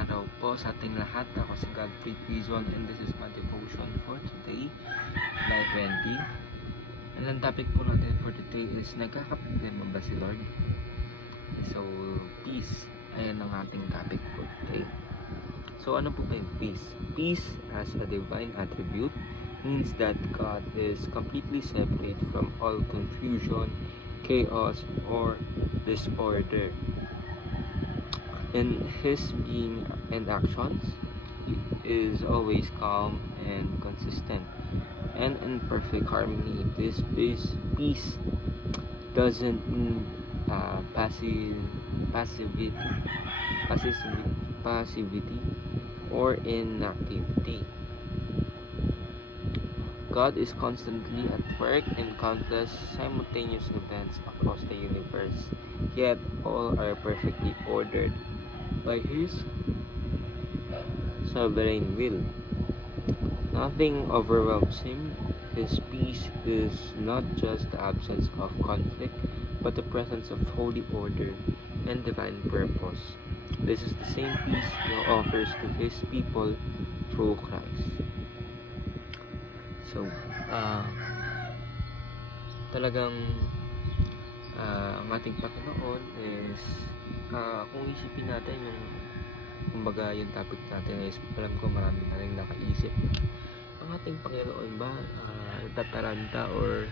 araw po sa ating lahat. Ako si Godfrey Quizon and this is my devotion for today, July 20. And ang topic po natin for today is nagkakaproblema ba si Lord? So, peace. Ayan ang ating topic for today. So, ano po ba yung peace? Peace as a divine attribute means that God is completely separate from all confusion, chaos, or disorder. In his being and actions, he is always calm and consistent and in perfect harmony. This peace doesn't mean passivity, passivity or inactivity. God is constantly at work in countless simultaneous events across the universe, yet all are perfectly ordered by His sovereign will. Nothing overwhelms Him. His peace is not just the absence of conflict, but the presence of holy order and divine purpose. This is the same peace He offers to His people through Christ. So, talagang ang ating Panginoon is kung isipin natin kumbaga yung topic natin is alam ko marami na rin nakaisip ang ating Panginoon ba tataranta or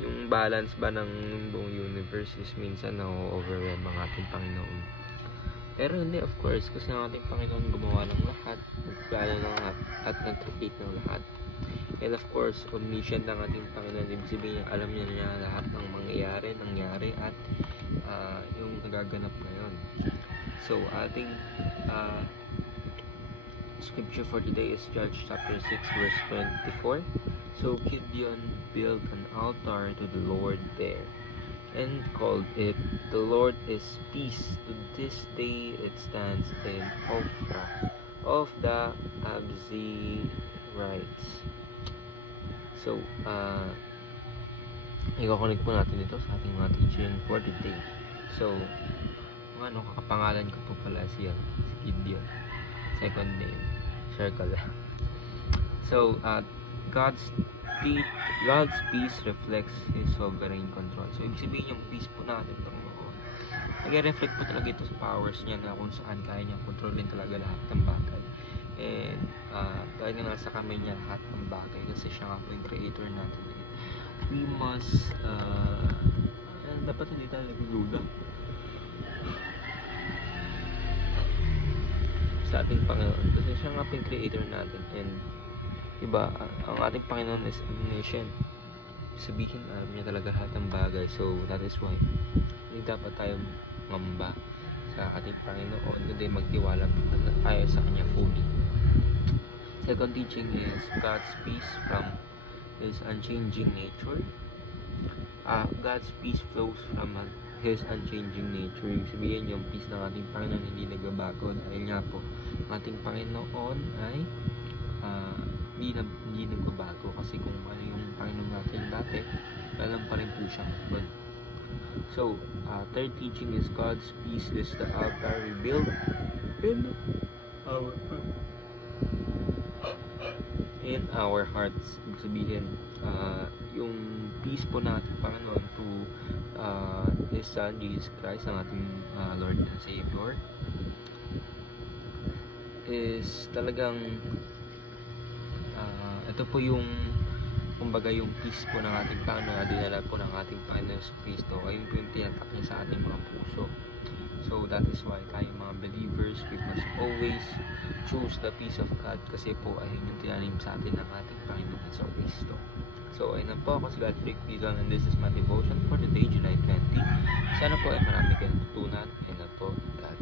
yung balance ba ng buong universe is minsan na-overwhelm ang ating Panginoon. Pero hindi, of course, kasi ang ating Panginoon gumawa ng lahat, nagplano ng lahat, at nag-create ng lahat. And of course, omniscient ng ating Panginoon, ibig sabihin niya, alam niya lahat ng nangyari, at yung nagaganap ngayon. So, ating scripture for today is Judges chapter 6, verse 24. So, Gideon built an altar to the Lord there, and called it, "The Lord is Peace." To this day it stands in Ophrah of the Abzerites. So, i-connect po natin ito sa ating mga teaching for today. So, kakapangalan ko po pala si Gideon. Second name, circle. So, God's peace reflects His sovereign control. So, ibig sabihin yung peace po natin nag-reflect po talaga ito sa powers niya na kung saan kaya niya kontrolin talaga lahat ng bagay. And talaga nasa kamay niya lahat ng bagay kasi siya nga po yung creator natin. We must dapat hindi tayo nagdududa sa ating Panginoon kasi siya nga po yung creator natin. And diba, ang ating Panginoon is omniscient. Sabihin, alam niya talaga lahat ng bagay. So, that is why hindi dapat tayo mamba sa ating Panginoon, kundi magtiwala tayo sa Kanya fully. Second teaching is God's peace from His unchanging nature. God's peace flows from His unchanging nature. Yung sabihin, yung peace ng ating Panginoon hindi nagbabago dahil nga po ang ating Panginoon ay hindi nagbabago kasi kung ano yung Panginoon natin dati, alam pa rin po siya. So, third teaching is God's peace is the altar rebuilt in our hearts. Ibig sabihin, yung peace po natin Panginoon to His Son, Jesus Christ, ang ating Lord and Savior, is talagang ito po yung kumbaga yung peace po ng ating Panginoon na dinala po ng ating Panginoon sa Kristo. Ayun po yung tinatak niya sa ating mga puso. So that is why tayo mga believers, we must always choose the peace of God kasi po ayun yung tinanim sa atin ng ating Panginoon sa Kristo. So ayun na po, ako si Godfrey Quizon and this is my devotion for today, July 20. Sana po ay marami kayong natutunan. Ayun na po, God.